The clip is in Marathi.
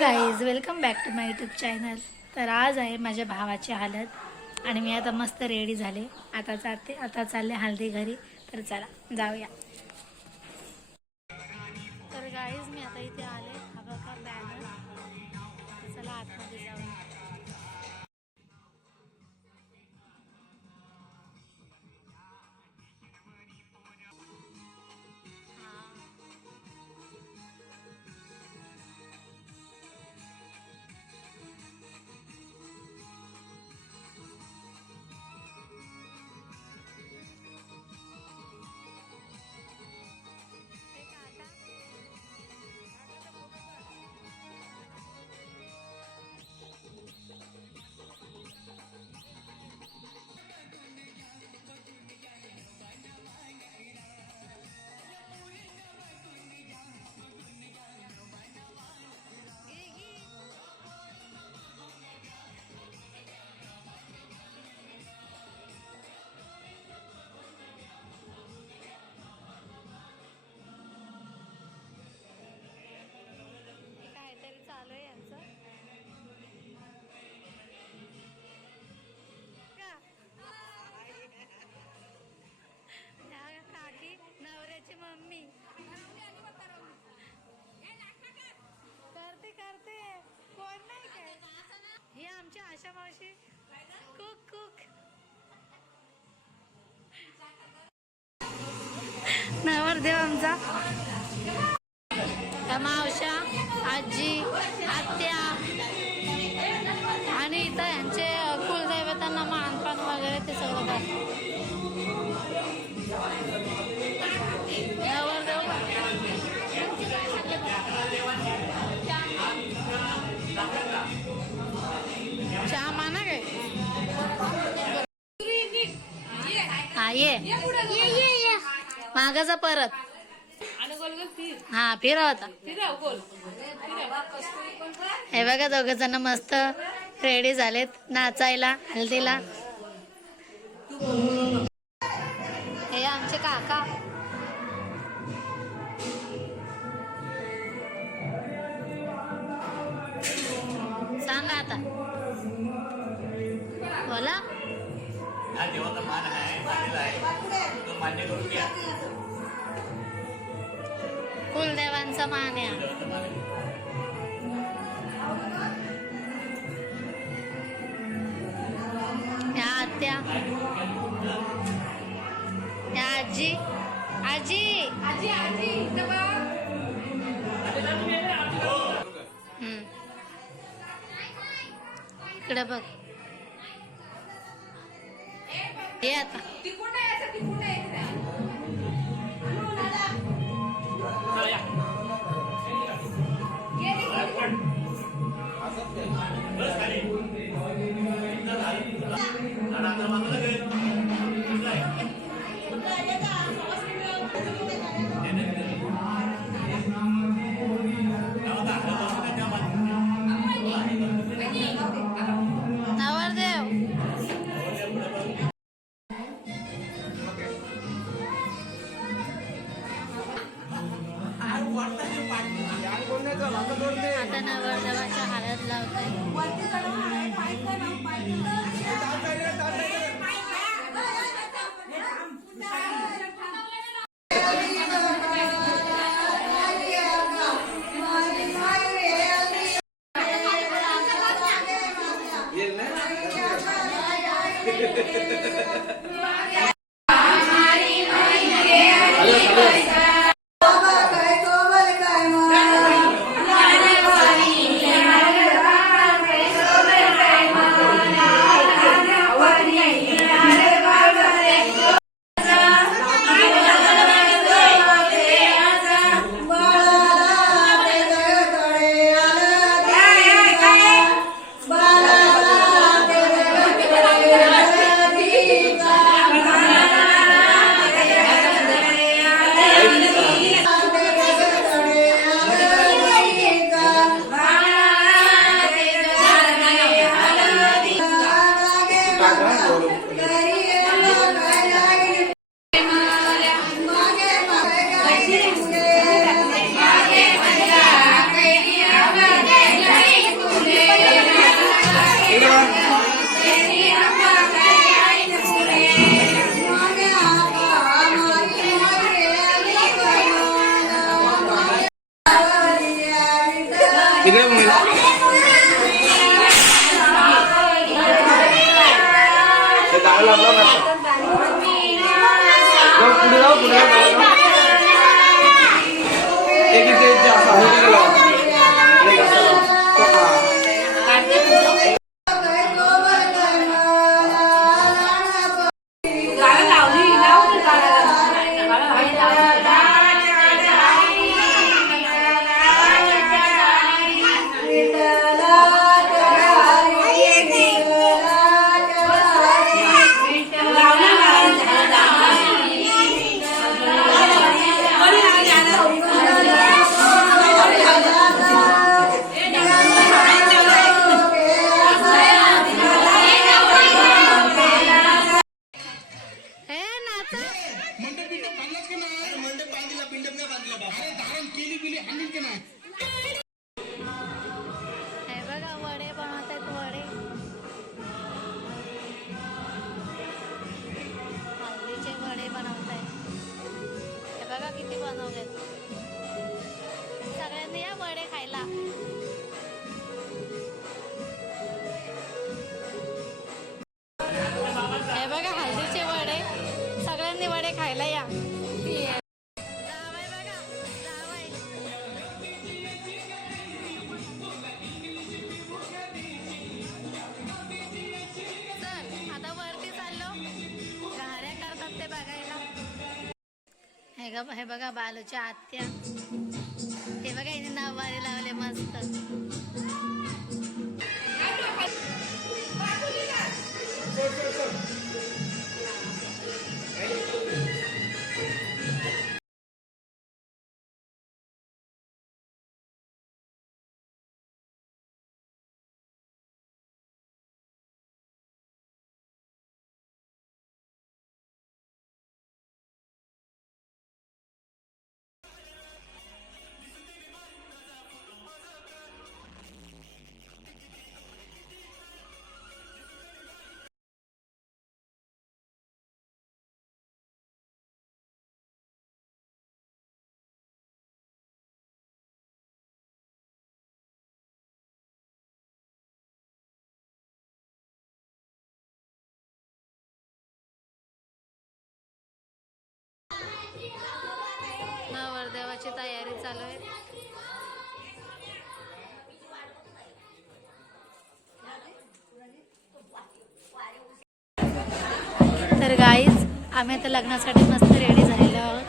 Guys welcome back to my YouTube channel तर आज आहे माझ्या भावाची हालत आणि मी आता मस्त रेडी झाले. आता जाते आता चालले हल्दी घरी. तर चला जाऊया. तर गाईज मी आता इथे त्या मावशा आजी आत्या आणि इथं यांचे कुलदैवतांना मानपान वगैरे ते सगळं चहा माना काय? हा ये. मागाचा परत. हा फिरव आता. हे बघा दोघ जण मस्त रेडी झालेत नाचायला हल्दीला. हे आमचे काका. सांगा आता. बोला. देवाचा मान आहे. या आत्या या आजी आजी हम्म. इकडे बघ ये आता Yeah. हे बघा बालूच्या आत्या. हे बघा यांनी नाव वारी लावले मस्त. करण्याची तयारी चालू आहे. तर गाईज आम्ही आता लग्नासाठी मस्त रेडी झालेलो आहोत.